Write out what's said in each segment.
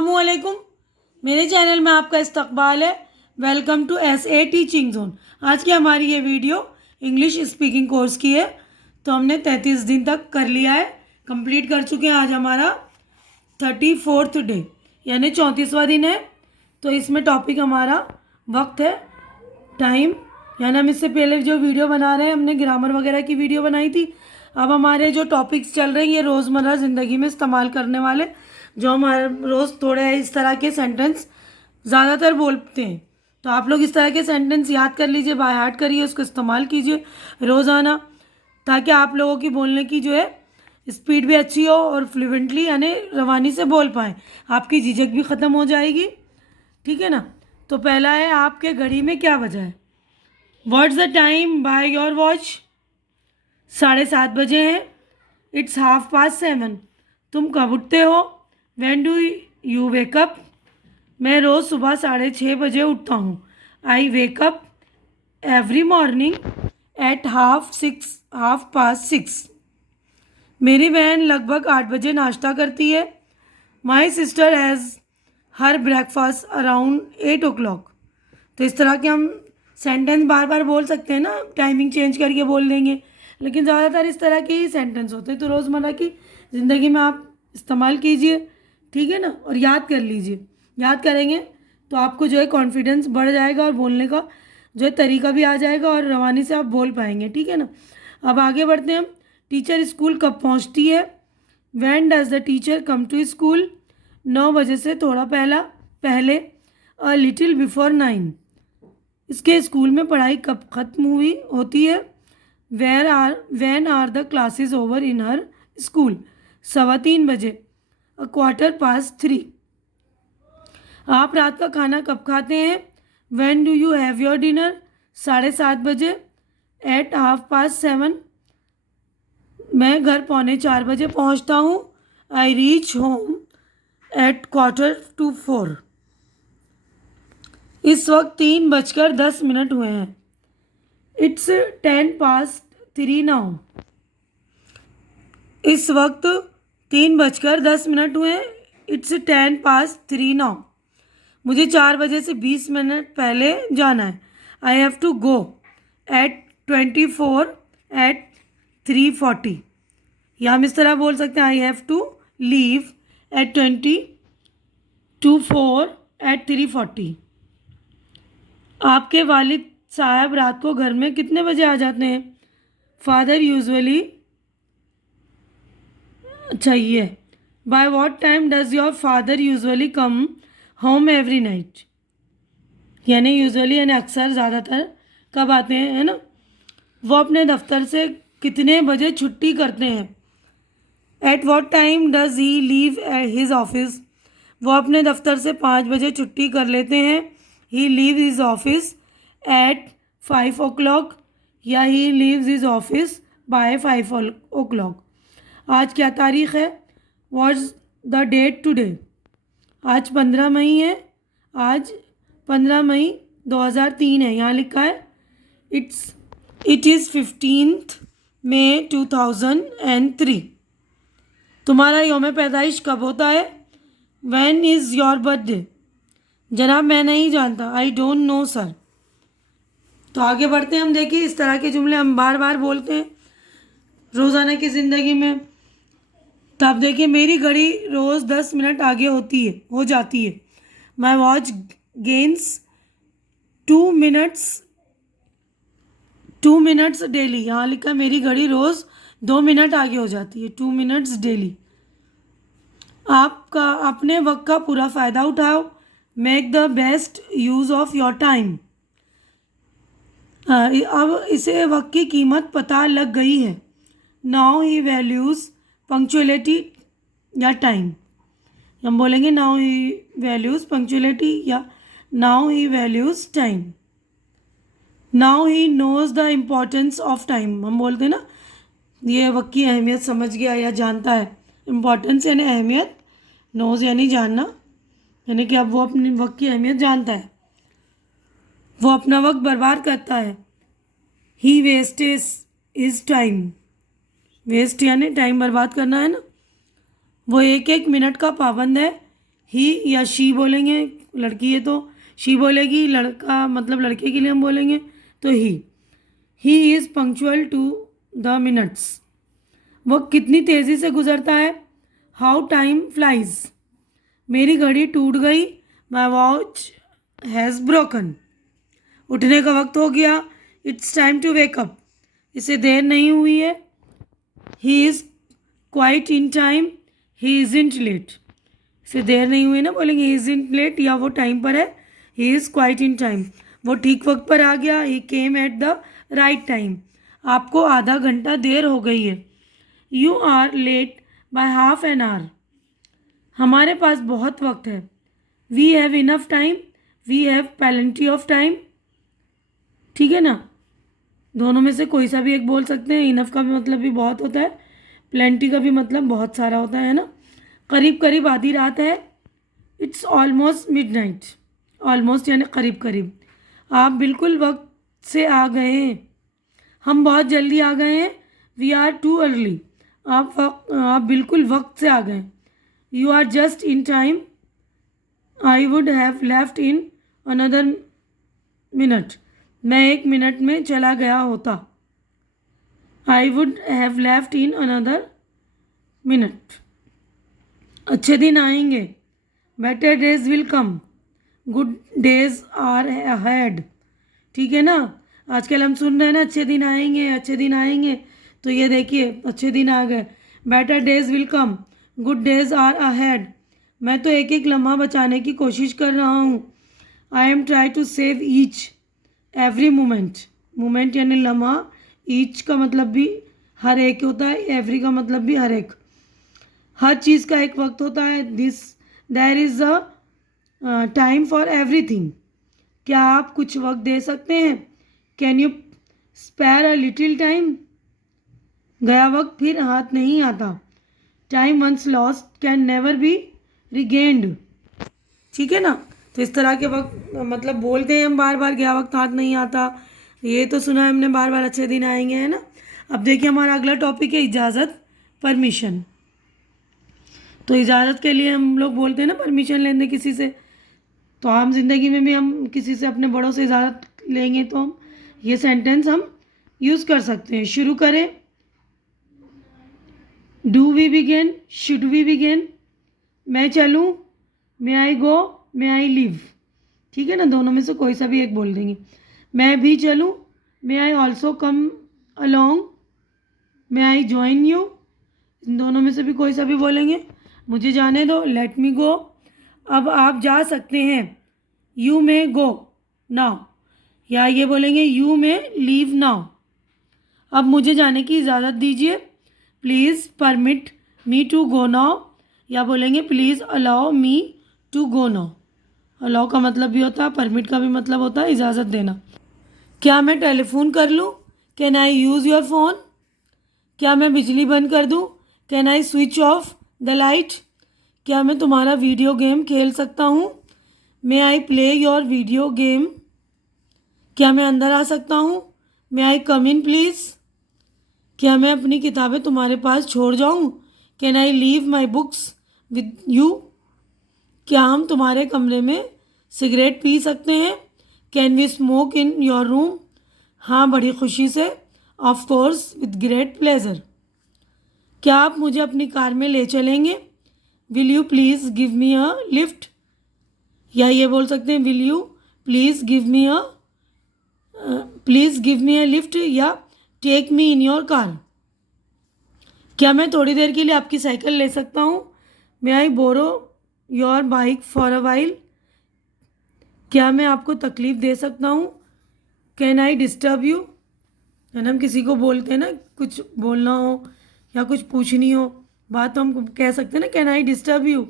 अस्सलामुअलैकुम। मेरे चैनल में आपका इस्तकबाल है। Welcome to SA teaching zone. आज की हमारी ये वीडियो इंग्लिश स्पीकिंग कोर्स की है। तो हमने 33 दिन तक कर लिया है, कंप्लीट कर चुके हैं। आज हमारा 34th डे यानी 34वां दिन है। तो इसमें टॉपिक हमारा वक्त है, टाइम। यानी हम इससे पहले जो वीडियो बना रहे हैं, हमने ग्रामर वगैरह की वीडियो बनाई थी। अब हमारे जो टॉपिक्स चल रहे हैं ये रोज़मर्रा ज़िंदगी में इस्तेमाल करने वाले, जो हमारे रोज़ थोड़े इस तरह के सेंटेंस ज़्यादातर बोलते हैं। तो आप लोग इस तरह के सेंटेंस याद कर लीजिए, बाय हार्ट करिए, उसको इस्तेमाल कीजिए रोज़ाना, ताकि आप लोगों की बोलने की जो है स्पीड भी अच्छी हो और फ्लुएंटली यानी रवानी से बोल पाएँ। आपकी झिझक भी ख़त्म हो जाएगी, ठीक है ना। तो पहला है, आपके घड़ी में क्या बजा है। What's the time by your watch. 7:30 बजे हैं। इट्स 7:30। तुम कब उठते हो। When do you wake up. मैं रोज़ सुबह 6:30 बजे उठता हूँ। I wake up every morning at 6:30। मेरी बहन लगभग 8 बजे नाश्ता करती है। My sister has her breakfast around 8 o'clock। तो इस तरह के हम सेंटेंस बार बार बोल सकते हैं ना, टाइमिंग चेंज करके बोल देंगे, लेकिन ज़्यादातर इस तरह के ही सेंटेंस होते हैं। तो रोज़मर्रा की ज़िंदगी में आप इस्तेमाल कीजिए, ठीक है ना, और याद कर लीजिए। याद करेंगे तो आपको जो है कॉन्फिडेंस बढ़ जाएगा और बोलने का जो है तरीका भी आ जाएगा और रवानी से आप बोल पाएंगे, ठीक है ना। अब आगे बढ़ते हैं हम। टीचर स्कूल कब पहुंचती है। When does the teacher come to school. 9 बजे से थोड़ा पहले। A little before 9। इसके स्कूल में पढ़ाई कब ख़त्म होती है। When are the classes over in her school. 3:15 बजे। अ 3:15। आप रात का खाना कब खाते हैं। When do you have your dinner. 7:30 बजे। एट 7:30। मैं घर 3:45 बजे पहुंचता हूँ। I reach home at 4:45। इस वक्त 3:10 हुए हैं। It's 10:03 now. इस वक्त 3:10 हुए हैं। It's 10:03 now. मुझे 4 बजे से 20 मिनट पहले जाना है। I have to go at 3:40। या हम इस तरह बोल सकते हैं, I have to leave at 3:40। आपके वालिद साहब रात को घर में कितने बजे आ जाते हैं। Father usually. अच्छा, ये by what time does your father usually come home every night. यानी यूजुअली यानी अक्सर, ज़्यादातर कब आते हैं, है ना। वो अपने दफ्तर से कितने बजे छुट्टी करते हैं। At what time does he leave his office. वो अपने दफ्तर से 5 बजे छुट्टी कर लेते हैं। He leave his office at 5 o'clock। या he leaves his office by 5 o'clock। आज क्या तारीख़ है। What's the date today. आज 15 मई है। आज 15 मई 2003 है। यहाँ लिखा है इट इज़ 15th May 2003। तुम्हारा यौम पैदाइश कब होता है। When is your birthday. जनाब मैं नहीं जानता। I don't know sir. तो आगे बढ़ते हैं हम। देखिए इस तरह के जुमले हम बार बार बोलते हैं रोज़ाना की ज़िंदगी में। तो आप देखिए, मेरी घड़ी रोज़ 10 मिनट आगे हो जाती है। My watch gains 2 minutes daily. यहाँ लिखा है मेरी घड़ी रोज़ 2 मिनट आगे हो जाती है, 2 मिनट्स डेली। आपका अपने वक्त का पूरा फ़ायदा उठाओ। Make the best use of your time. अब इसे वक्त की कीमत पता लग गई है। नाउ ही वैल्यूज़ पंक्चुअलिटी या टाइम। हम बोलेंगे नाउ ही वैल्यूज़ पंक्चुअलिटी या now he values time. Now he knows the importance of time. हम बोलते हैं ना, ये वक्त की अहमियत समझ गया या जानता है। इम्पोर्टेंस यानी अहमियत, नोज़ यानी जानना, यानी कि अब वो अपने वक्त की अहमियत जानता है। वो अपना वक्त बर्बाद करता है। ही वेस्टेज इज़ टाइम। वेस्ट यानी टाइम बर्बाद करना, है ना। वो एक एक मिनट का पाबंद है। ही या शी बोलेंगे, लड़की है तो शी बोलेगी, लड़का मतलब लड़के के लिए हम बोलेंगे तो he is punctual to the minutes. वो कितनी तेज़ी से गुजरता है, हाउ टाइम फ्लाइज। मेरी घड़ी टूट गई, माई वॉच हैज़ ब्रोकन। उठने का वक्त हो गया, it's time to wake up. इसे देर नहीं हुई है, he is quite in time, he isn't late. इसे देर नहीं हुई ना, बोलेंगे ही इज़ंट लेट, या वो टाइम पर है, he is quite in time. वो ठीक वक्त पर आ गया, he came at the right time. आपको आधा घंटा देर हो गई है, you are late by half an hour. हमारे पास बहुत वक्त है, we have enough time, we have plenty of time. ठीक है ना, दोनों में से कोई सा भी एक बोल सकते हैं। इनफ का भी मतलब भी बहुत होता है, प्लेंटी का भी मतलब बहुत सारा होता है ना। करीब करीब आधी रात है, इट्स ऑलमोस्ट मिडनाइट। ऑलमोस्ट यानी करीब करीब। आप बिल्कुल वक्त से आ गए हैं, हम बहुत जल्दी आ गए हैं, वी आर टू अर्ली। आप बिल्कुल वक्त से आ गए, you are just in time, I would have left in another minute. मैं 1 मिनट में चला गया होता, I would have left in another minute. अच्छे दिन आएंगे, better days will come, good days are ahead. ठीक है ना, आजकल हम सुन रहे हैं ना, अच्छे दिन आएंगे, अच्छे दिन आएंगे। तो ये देखिए, अच्छे दिन आ गए, better days will come, good days are ahead. मैं तो एक एक लम्हा बचाने की कोशिश कर रहा हूँ, I am try to save each every moment. Moment यानी लम्हा, ईच का मतलब भी हर एक होता है, एवरी का मतलब भी हर एक। हर चीज़ का एक वक्त होता है, there is a time for everything. क्या आप कुछ वक्त दे सकते हैं, can you spare a little time. गया वक्त फिर हाथ नहीं आता, time once lost can never be regained. ठीक है ना, तो इस तरह के वक्त मतलब बोलते हैं हम बार बार, गया वक्त हाथ नहीं आता, ये तो सुना है हमने बार बार, अच्छे दिन आएंगे, है ना। अब देखिए हमारा अगला टॉपिक है इजाज़त, परमिशन। तो इजाज़त के लिए हम लोग बोलते हैं ना परमिशन लेने किसी से। तो आम जिंदगी में भी हम किसी से, अपने बड़ों से इजाज़त लेंगे तो हम ये सेंटेंस हम यूज़ कर सकते हैं। शुरू करें, do we begin, should we begin. मैं चलूँ, may I go, may I leave. ठीक है ना, दोनों में से कोई सा भी एक बोल देंगे। मैं भी चलूँ, may I also come along, may I join you. इन दोनों में से भी कोई सा भी बोलेंगे। मुझे जाने दो, लेट मी गो। अब आप जा सकते हैं, यू मे गो नाउ, या ये बोलेंगे यू मे लीव नाउ। अब मुझे जाने की इजाज़त दीजिए, please permit me to go now, या बोलेंगे please allow me to go now. Allow का मतलब भी होता है, परमिट का भी मतलब होता है इजाज़त देना। क्या मैं टेलीफोन कर लूँ, can I use your phone. क्या मैं बिजली बंद कर दूँ, can I switch off the light. क्या मैं तुम्हारा वीडियो गेम खेल सकता हूँ, may I play your video game. क्या मैं अंदर आ सकता हूँ, may I come in please. क्या मैं अपनी किताबें तुम्हारे पास छोड़ जाऊँ, can I leave my books with you. क्या हम तुम्हारे कमरे में सिगरेट पी सकते हैं, can we smoke in your room. हाँ, बड़ी खुशी से, of course with great pleasure. क्या आप मुझे अपनी कार में ले चलेंगे, will you please give me a lift. या ये बोल सकते हैं will you please give me a lift, या take me in your car. क्या मैं थोड़ी देर के लिए आपकी साइकिल ले सकता हूँ, may I borrow your bike for a while. क्या मैं आपको तकलीफ़ दे सकता हूँ, कैन आई डिस्टर्ब यू। है ना, हम किसी को बोलते हैं ना, कुछ बोलना हो या कुछ पूछनी हो बात, तो हम कह सकते हैं ना कैन आई डिस्टर्ब यू।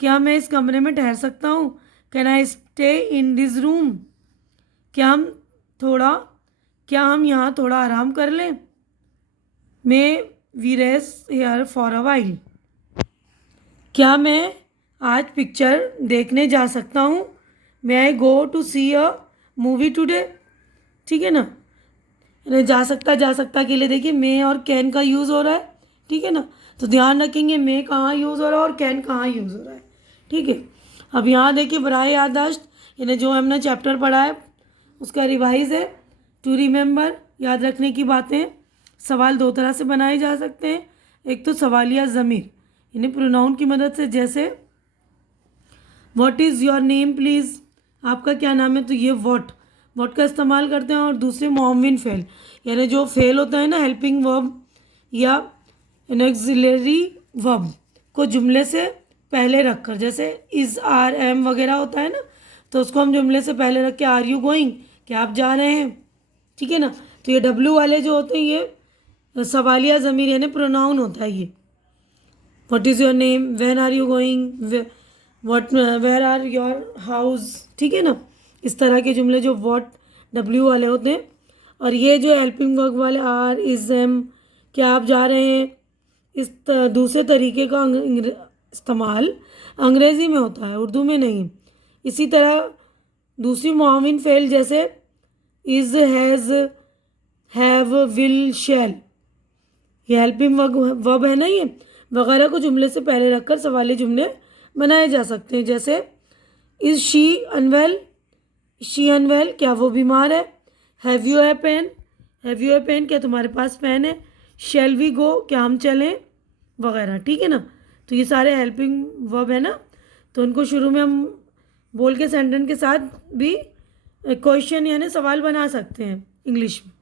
क्या मैं इस कमरे में ठहर सकता हूँ, can I stay in this room. क्या हम यहाँ थोड़ा आराम कर लें, may we rest here for a while. क्या मैं आज पिक्चर देखने जा सकता हूँ, may I go to see a movie today. ठीक है ना, जा सकता के लिए देखिए मे और कैन का यूज़ हो रहा है। ठीक है ना, तो ध्यान रखेंगे मे कहाँ यूज़ हो रहा है और कैन कहाँ यूज़ हो रहा है। ठीक है। अब यहाँ देखिए बराह याददाश्त, यानी जो हमने चैप्टर पढ़ा है उसका रिवाइज है। टू रिमेंबर, याद रखने की बातें। सवाल दो तरह से बनाए जा सकते हैं, एक तो सवालिया ज़मीर यानी प्रोनाउन की मदद से, जैसे what is your name please, आपका क्या नाम है, तो ये व्हाट का इस्तेमाल करते हैं। और दूसरे मुअव्विन फ़ेल, यानी जो फेल होता है ना हेल्पिंग वर्ब या ऑक्सिलरी वर्ब को जुमले से पहले रखकर, जैसे इज़ आर एम वगैरह होता है ना, तो उसको हम जुमले से पहले रख के आर यू गोइंग, क्या आप जा रहे हैं, ठीक है ना। तो ये डब्ल्यू वाले जो होते हैं ये सवालिया ज़मीर यानी प्रोनाउन होता है। ये what is your name, when are you going, where are your house, ठीक है ना। इस तरह के जुमले जो व्हाट डब्ल्यू वाले होते हैं। और ये जो हेल्पिंग वर्ब वाले आर इज़ एम, क्या आप जा रहे हैं, इस दूसरे तरीके का इस्तेमाल अंग्रेज़ी में होता है, उर्दू में नहीं। इसी तरह दूसरी मुआविन फ़ेल जैसे इज़, हैज़, हैव, विल, शैल, ये हेल्पिंग वर्ब है ना, ये वगैरह को जुमले से पहले रखकर सवाली जुमले बनाए जा सकते हैं। जैसे इज़ शी अनवेल, क्या वो बीमार है। हैव यू ए पेन, क्या तुम्हारे पास पेन है। शैल वी गो, क्या हम चलें, वगैरह, ठीक है ना। तो ये सारे हेल्पिंग वर्ब है ना, तो उनको शुरू में हम बोल के सेंटेंस के साथ भी क्वेश्चन यानी सवाल बना सकते हैं इंग्लिश में।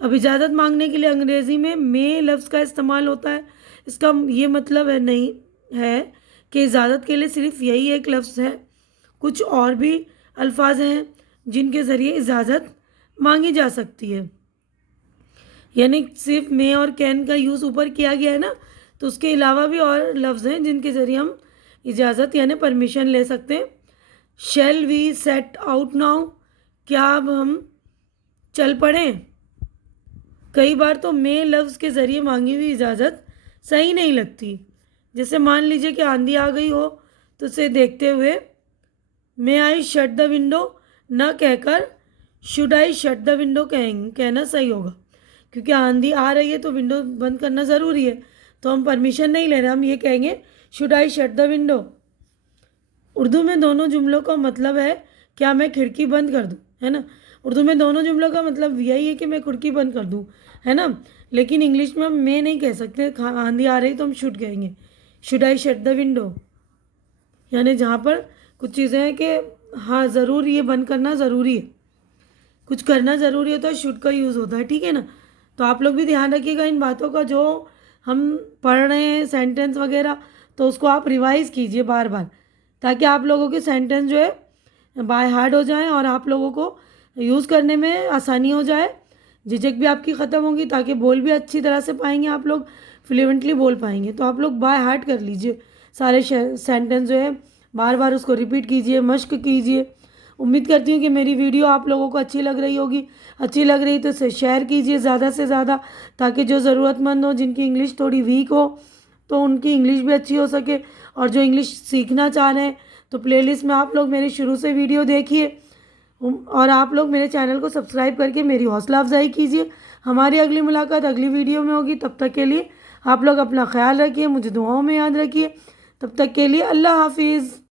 अब इजाज़त मांगने के लिए अंग्रेज़ी में मे लफ्ज़ का इस्तेमाल होता है। इसका ये मतलब है नहीं है कि इजाज़त के लिए सिर्फ यही एक लफ्ज़ है, कुछ और भी अल्फाज हैं जिनके ज़रिए इजाज़त मांगी जा सकती है। यानी सिर्फ मे और कैन का यूज़ ऊपर किया गया है ना, तो उसके अलावा भी और लफ्ज़ हैं जिनके ज़रिए हम इजाज़त यानी परमिशन ले सकते हैं। Shall we set out now, क्या अब हम चल पड़ें। कई बार तो मे लफ्ज़ के ज़रिए मांगी हुई इजाज़त सही नहीं लगती। जैसे मान लीजिए कि आंधी आ गई हो, तो उसे देखते हुए मे आई शट द विंडो न कहकर should I shut the window कहना सही होगा, क्योंकि आंधी आ रही है तो विंडो बंद करना ज़रूरी है, तो हम परमिशन नहीं ले रहे, हम ये कहेंगे should I shut the window. Urdu में दोनों जुमलों का मतलब है क्या मैं खिड़की बंद कर दूँ, है ना। उर्दू में दोनों जुमलों का मतलब यही है कि मैं खिड़की बंद कर दूँ, है ना। लेकिन इंग्लिश में हम मैं नहीं कह सकते, आंधी आ रही तो हम शुड कहेंगे, should I shut the window. यानी जहाँ पर कुछ चीज़ें हैं कि हाँ ज़रूर ये बंद करना ज़रूरी है, कुछ करना ज़रूरी होता है, शुड का यूज़ होता है, ठीक है ना। तो आप लोग भी ध्यान रखिएगा इन बातों का, जो हम पढ़ रहे हैं सेंटेंस वगैरह, तो उसको आप रिवाइज़ कीजिए बार बार, ताकि आप लोगों के सेंटेंस जो है बाय हार्ट हो जाएं और आप लोगों को यूज़ करने में आसानी हो जाए, झिझक भी आपकी ख़त्म होगी, ताकि बोल भी अच्छी तरह से पाएंगे, आप लोग फ्लुएंटली बोल पाएंगे। तो आप लोग बाय हार्ट कर लीजिए सारे सेंटेंस जो है, बार बार उसको रिपीट कीजिए, मश्क कीजिए। उम्मीद करती हूँ कि मेरी वीडियो आप लोगों को अच्छी लग रही होगी। अच्छी लग रही तो इसे शेयर कीजिए ज़्यादा से ज़्यादा, ताकि जो ज़रूरतमंद हो, जिनकी इंग्लिश थोड़ी वीक हो, तो उनकी इंग्लिश भी अच्छी हो सके। और जो इंग्लिश सीखना चाह रहे हैं तो प्लेलिस्ट में आप लोग मेरे शुरू से वीडियो देखिए, और आप लोग मेरे चैनल को सब्सक्राइब करके मेरी हौसला अफजाई कीजिए। हमारी अगली मुलाकात अगली वीडियो में होगी। तब तक के लिए आप लोग अपना ख्याल रखिए, मुझे दुआओं में याद रखिए। तब तक के लिए अल्लाह हाफिज़।